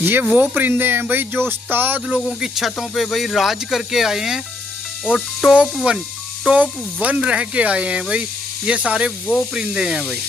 ये वो परिंदे हैं भाई जो उस्ताद लोगों की छतों पे भाई राज करके आए हैं और टॉप वन रह के आए हैं भाई। ये सारे वो परिंदे हैं भाई।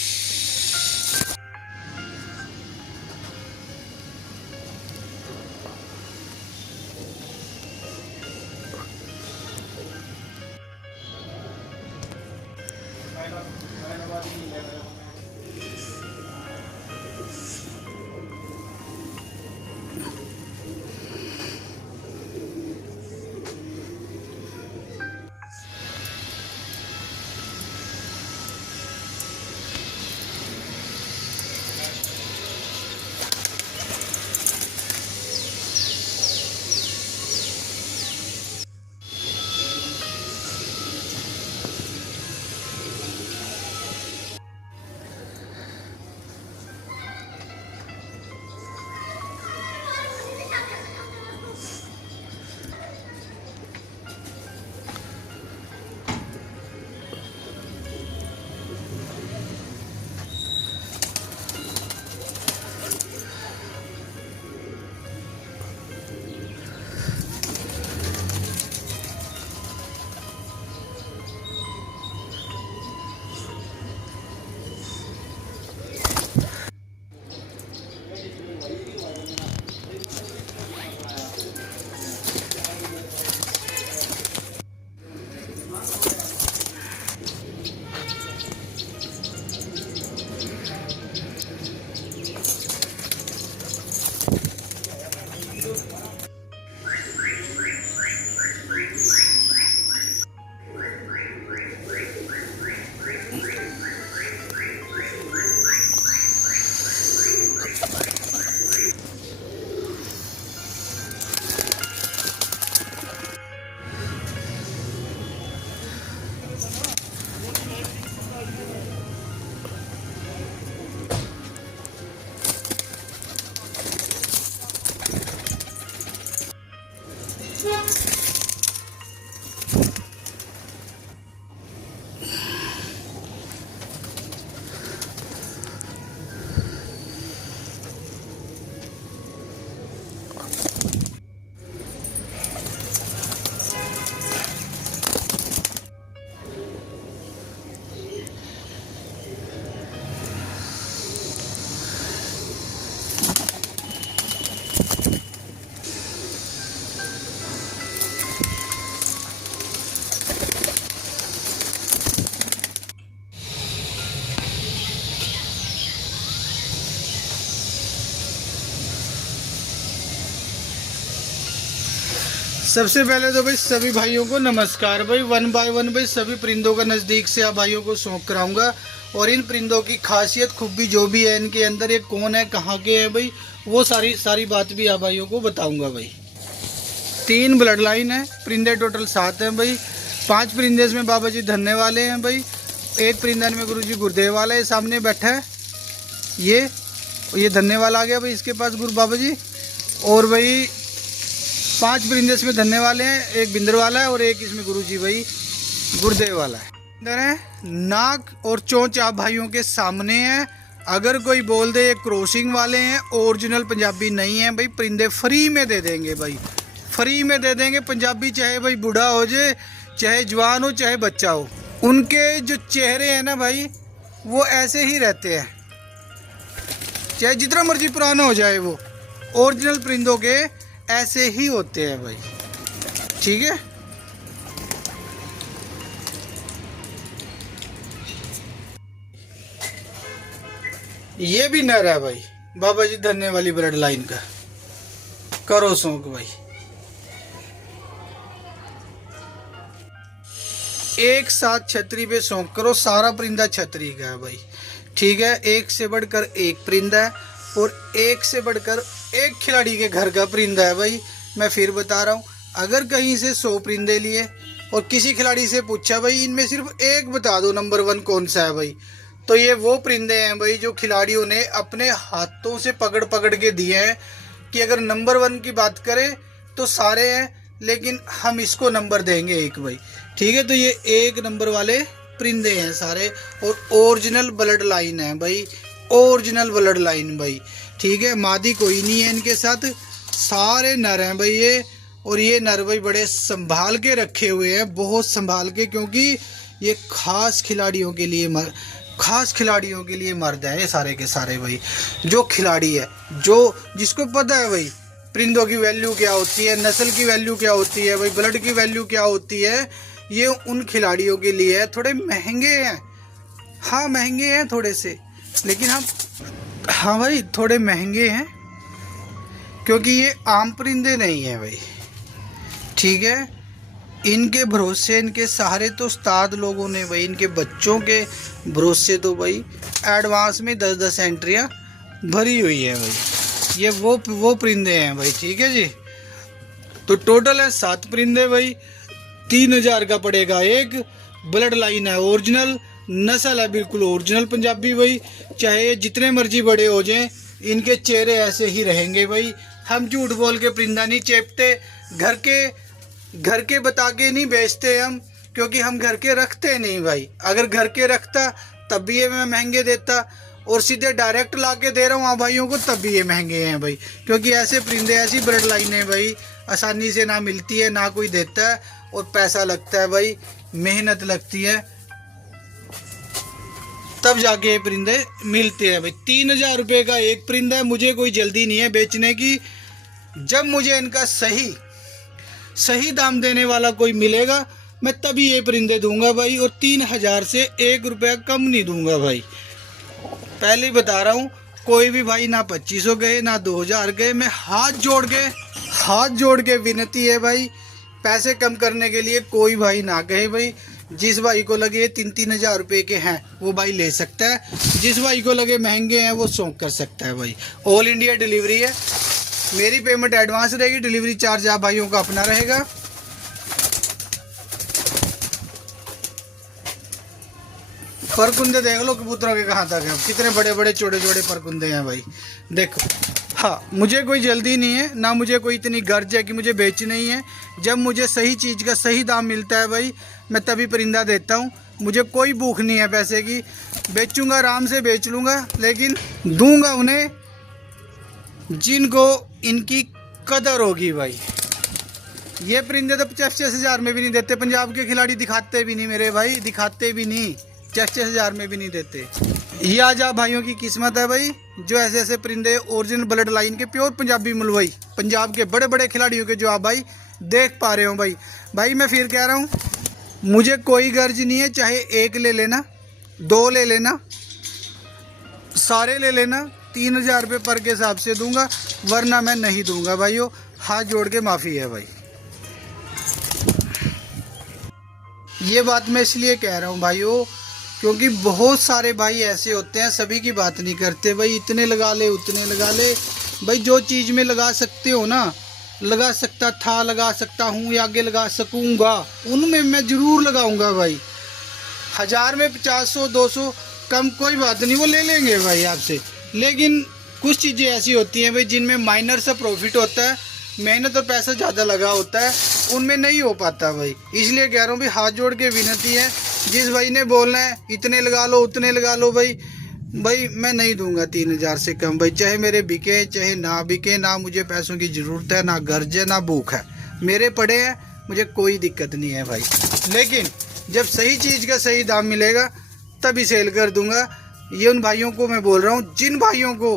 सबसे पहले तो भाई सभी भाइयों को नमस्कार भाई। वन बाय वन भाई सभी परिंदों का नज़दीक से आप भाइयों को शौक कराऊंगा और इन परिंदों की खासियत खूबी जो भी है इनके अंदर, ये कौन है, कहाँ के हैं भाई, वो सारी बात भी आप भाइयों को बताऊंगा भाई। 3 ब्लड लाइन है, परिंदे टोटल 7 हैं भाई। 5 परिंदे इसमें बाबा जी धरने वाले हैं भाई। 1 परिंदा में गुरु जी गुरुदेव वाला है, सामने बैठा है ये धरने वाला आ गया भाई इसके पास गुरु बाबा जी। और भाई 5 परिंदे इसमें धरने वाले हैं, 1 बिंदर वाला है और 1 इसमें गुरु जी भाई गुरुदेव वाला है। इधर है नाक और चोंच आप भाइयों के सामने है। अगर कोई बोल दे ये क्रॉसिंग वाले हैं, ओरिजिनल पंजाबी नहीं है भाई, परिंदे फ्री में दे देंगे भाई, फ्री में दे देंगे। पंजाबी चाहे भाई बूढ़ा हो जाए, चाहे जवान हो, चाहे बच्चा हो, उनके जो चेहरे हैं ना भाई वो ऐसे ही रहते हैं, चाहे जितना मर्जी पुराना हो जाए, वो ओरिजिनल परिंदों के ऐसे ही होते हैं भाई। ठीक है, ये भी नर है भाई, बाबा जी धरने वाली ब्लड लाइन का। करो शौक भाई। एक साथ छतरी पे शौक करो, सारा परिंदा छतरी का है भाई। ठीक है, एक से बढ़कर एक परिंदा है और एक से बढ़कर एक खिलाड़ी के घर का परिंदा है भाई। मैं फिर बता रहा हूँ, अगर कहीं से 100 परिंदे लिए और किसी खिलाड़ी से पूछा भाई इनमें सिर्फ एक बता दो नंबर 1 कौन सा है भाई, तो ये वो परिंदे हैं भाई जो खिलाड़ियों ने अपने हाथों से पकड़ पकड़ के दिए हैं कि अगर नंबर 1 की बात करें तो सारे हैं, लेकिन हम इसको नंबर देंगे 1 भाई। ठीक है, तो ये 1 नंबर वाले परिंदे हैं सारे और ओरिजिनल ब्लड लाइन है भाई, ओरिजिनल ब्लड लाइन भाई। ठीक है, मादी कोई नहीं है इनके साथ, सारे नर हैं भाई ये। और ये नर भाई बड़े संभाल के रखे हुए हैं, बहुत संभाल के, क्योंकि ये खास खिलाड़ियों के लिए मर्द हैं ये सारे के सारे भाई। जो खिलाड़ी है, जो जिसको पता है भाई परिंदों की वैल्यू क्या होती है, नस्ल की वैल्यू क्या होती है भाई, ब्लड की वैल्यू क्या होती है, ये उन खिलाड़ियों के लिए है। थोड़े महंगे हैं, हाँ महंगे हैं थोड़े से, लेकिन हाँ भाई थोड़े महंगे हैं, क्योंकि ये आम परिंदे नहीं है भाई, ठीक है। इनके भरोसे, इनके सहारे तो उस्ताद लोगों ने भाई, इनके बच्चों के भरोसे तो भाई एडवांस में 10-10 एंट्रियाँ भरी हुई है भाई। ये वो परिंदे हैं भाई, ठीक है जी। तो टोटल है 7 परिंदे भाई, 3000 का पड़ेगा एक। ब्लड लाइन है ओरिजिनल, नस्ल है बिल्कुल ओरिजिनल पंजाबी भाई। चाहे जितने मर्जी बड़े हो जाएं, इनके चेहरे ऐसे ही रहेंगे भाई। हम झूठ बोल के परिंदा नहीं चेपते, घर के बता के नहीं बेचते हम, क्योंकि हम घर के रखते नहीं भाई। अगर घर के रखता तब भी ये मैं महंगे देता, और सीधे डायरेक्ट ला के दे रहा हूँ आप भाइयों को तब भी ये महंगे हैं भाई। क्योंकि ऐसे परिंदे, ऐसी ब्लड लाइनें भाई आसानी से ना मिलती है, ना कोई देता है, और पैसा लगता है भाई, मेहनत लगती है, तब जाके ये परिंदे मिलते हैं भाई। 3000 रुपये का एक परिंदा है। मुझे कोई जल्दी नहीं है बेचने की। जब मुझे इनका सही दाम देने वाला कोई मिलेगा, मैं तभी ये परिंदे दूंगा भाई। और 3000 से 1 रुपया कम नहीं दूंगा भाई, पहले ही बता रहा हूँ। कोई भी भाई ना 2500 गए ना 2000 गए, मैं हाथ जोड़ के विनती है भाई, पैसे कम करने के लिए कोई भाई ना कहे भाई। जिस भाई को लगे 3-3000 रुपये के हैं वो भाई ले सकता है, जिस भाई को लगे महंगे हैं वो शौक कर सकता है भाई। ऑल इंडिया डिलीवरी है, मेरी पेमेंट एडवांस रहेगी, डिलीवरी चार्ज आप भाइयों का अपना रहेगा। परकुंदे देख लो कबूतरों के कहाँ तक हैं, कितने बड़े बड़े चौड़े परकुंदे हैं भाई, देखो। हाँ, मुझे कोई जल्दी नहीं है, ना मुझे कोई इतनी गर्ज है कि मुझे बेचनी ही है। जब मुझे सही चीज़ का सही दाम मिलता है भाई, मैं तभी परिंदा देता हूँ। मुझे कोई भूख नहीं है पैसे की, बेचूंगा आराम से बेच लूँगा, लेकिन दूंगा उन्हें जिनको इनकी कदर होगी भाई। ये परिंदे तो 50-50 में भी नहीं देते, पंजाब के खिलाड़ी दिखाते भी नहीं मेरे भाई, दिखाते भी नहीं, 50-50 में भी नहीं देते। ये आज आप भाइयों की किस्मत है भाई, जो ऐसे ऐसे परिंदे ओरिजिनल ब्लड लाइन के प्योर पंजाबी मलवई, पंजाब के बड़े बड़े खिलाड़ियों के जो आप भाई देख पा रहे हो भाई। मैं फिर कह रहा हूँ, मुझे कोई गर्ज नहीं है, चाहे 1 ले लेना, 2 ले लेना, सारे ले लेना, 3000 रुपये पर के हिसाब से दूंगा, वरना मैं नहीं दूंगा भाइयों। हाथ जोड़ के माफ़ी है भाई। ये बात मैं इसलिए कह रहा हूँ भाइयों, क्योंकि बहुत सारे भाई ऐसे होते हैं, सभी की बात नहीं करते भाई। इतने लगा ले, उतने लगा ले भाई। जो चीज़ में लगा सकते हो ना, लगा सकता था, लगा सकता हूँ या आगे लगा सकूँगा, उनमें मैं ज़रूर लगाऊँगा भाई। 1000 में 50-100-200 कम कोई बात नहीं, वो ले लेंगे भाई आपसे। लेकिन कुछ चीज़ें ऐसी होती हैं भाई जिनमें माइनर सा प्रॉफिट होता है, मेहनत और पैसा ज़्यादा लगा होता है, उनमें नहीं हो पाता भाई। इसलिए कह रहा हूँ भाई, हाथ जोड़ के विनती है, जिस भाई ने बोलना है इतने लगा लो, उतने लगा लो भाई मैं नहीं दूंगा 3000 से कम भाई। चाहे मेरे बिके चाहे ना बिके, ना मुझे पैसों की ज़रूरत है, ना गर्ज है, ना भूख है, मेरे पड़े हैं, मुझे कोई दिक्कत नहीं है भाई। लेकिन जब सही चीज़ का सही दाम मिलेगा तभी सेल कर दूंगा। ये उन भाइयों को मैं बोल रहा हूँ, जिन भाइयों को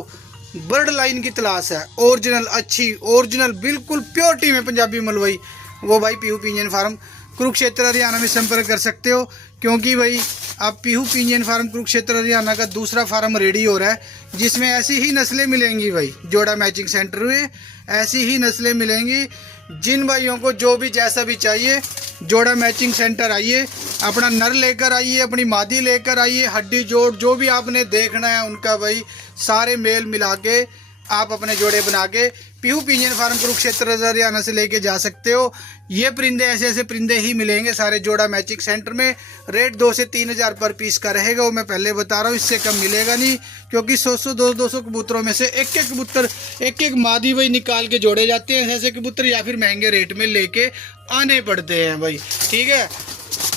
बर्ड लाइन की तलाश है, ओरिजिनल अच्छी, ओरिजिनल बिल्कुल प्योरिटी में पंजाबी मलवई, वो भाई पीहू पिंजन फार्म कुरुक्षेत्र हरियाणा में संपर्क कर सकते हो। क्योंकि भाई अब पीहू पिंजन फार्म कुरुक्षेत्र हरियाणा का दूसरा फार्म रेडी हो रहा है, जिसमें ऐसी ही नस्लें मिलेंगी भाई। जोड़ा मैचिंग सेंटर में ऐसी ही नस्लें मिलेंगी। जिन भाइयों को जो भी जैसा भी चाहिए, जोड़ा मैचिंग सेंटर आइए, अपना नर लेकर आइए, अपनी मादी लेकर आइए, हड्डी जोड़ जो भी आपने देखना है उनका भाई सारे मेल मिला के आप अपने जोड़े बना के पीहू पिंजन फार्म कुरुक्षेत्र हरियाणा से लेके जा सकते हो। ये परिंदे ऐसे ऐसे परिंदे ही मिलेंगे सारे जोड़ा मैचिंग सेंटर में। रेट 2 से 3000 पर पीस का रहेगा, वो मैं पहले बता रहा हूँ, इससे कम मिलेगा नहीं। क्योंकि 100-200 कबूतरों में से एक एक कबूतर, एक एक मादी भाई निकाल के जोड़े जाते हैं ऐसे कबूतर, या फिर महंगे रेट में लेके आने पड़ते हैं भाई। ठीक है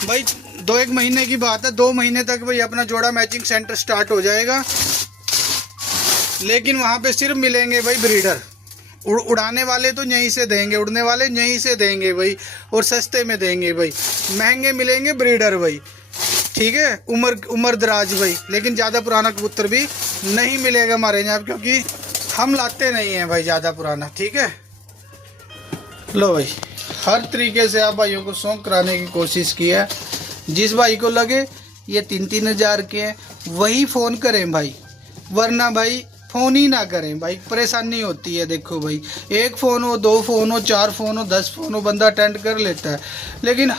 भाई, 2-1 महीने की बात है, 2 महीने तक भाई अपना जोड़ा मैचिंग सेंटर स्टार्ट हो जाएगा। लेकिन वहाँ पे सिर्फ मिलेंगे भाई ब्रीडर। उड़ाने वाले तो यहीं से देंगे, उड़ने वाले यहीं से देंगे भाई, और सस्ते में देंगे भाई। महंगे मिलेंगे ब्रीडर भाई, ठीक है, उम्र दराज भाई। लेकिन ज़्यादा पुराना कबूतर भी नहीं मिलेगा हमारे यहाँ, क्योंकि हम लाते नहीं हैं भाई ज़्यादा पुराना, ठीक है। लो भाई, हर तरीके से आप भाइयों को शौक कराने की कोशिश की है। जिस भाई को लगे ये 3-3 हज़ार के हैं वही फ़ोन करें भाई, वरना भाई फ़ोन ही ना करें भाई, परेशानी होती है। देखो भाई, एक फ़ोन हो, 2 फ़ोन हो, 4 फ़ोन हो, 10 फ़ोन हो, बंदा अटेंड कर लेता है। लेकिन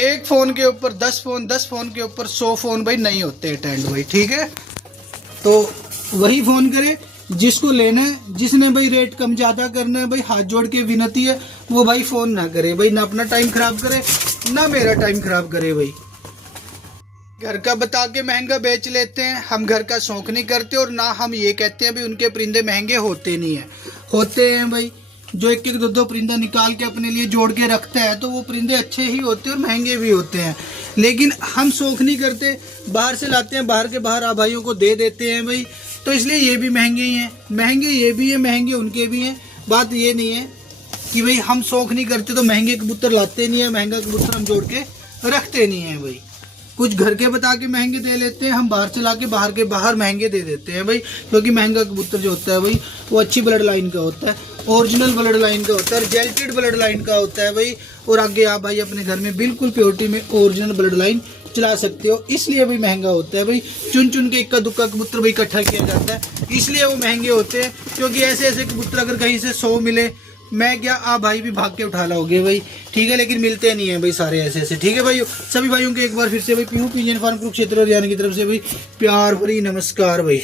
एक फ़ोन के ऊपर 10 फ़ोन, 10 फ़ोन के ऊपर 100 फ़ोन भाई नहीं होते अटेंड भाई, ठीक है। तो वही फ़ोन करे जिसको लेना है, जिसने भाई रेट कम ज़्यादा करना है भाई, हाथ जोड़ के विनती है, वो भाई फ़ोन ना करे भाई, ना अपना टाइम ख़राब करे, ना मेरा टाइम ख़राब करे भाई। घर का बता के महंगा बेच लेते हैं, हम घर का शौक नहीं करते। और ना हम ये कहते हैं भाई उनके परिंदे महंगे होते नहीं हैं, होते हैं भाई। जो 1-1, 2-2 परिंदा निकाल के अपने लिए जोड़ के रखता है तो वो परिंदे अच्छे ही होते हैं और महंगे भी होते हैं। लेकिन हम शौक नहीं करते, बाहर से लाते हैं, बाहर के बाहर आप भाइयों को दे देते हैं भाई, तो इसलिए ये भी महंगे ही हैं, महंगे ये भी है, महंगे उनके भी हैं। बात ये नहीं है कि भाई हम शौक नहीं करते तो महंगे कबूतर लाते नहीं है, महंगा कबूतर हम जोड़ के रखते नहीं हैं भाई। कुछ घर के बता के महंगे दे लेते हैं, हम बाहर से ला के बाहर के बाहर महंगे दे देते हैं भाई, क्योंकि महंगा कबूतर जो होता है भाई वो अच्छी ब्लड लाइन का होता है, ओरिजिनल ब्लड लाइन का होता है, रिजल्टेड ब्लड लाइन का होता है भाई। और आगे आप भाई अपने घर में बिल्कुल प्योरिटी में ओरिजिनल ब्लड लाइन चला सकते हो, इसलिए भाई महंगा होता है भाई। चुन चुन के इक्का दुक्का कबूतर भाई इकट्ठा किया जाता है, इसलिए वो महंगे होते हैं। क्योंकि ऐसे ऐसे कबूतर अगर कहीं से 100 मिले, मैं क्या आप भाई भी भाग के उठा लाओगे भाई, ठीक है। लेकिन मिलते नहीं है भाई सारे ऐसे ऐसे, ठीक है भाई। सभी भाइयों के एक बार फिर से भाई PU pigeon farm Kurukshetra Haryana की तरफ से भाई प्यार भरी नमस्कार भाई।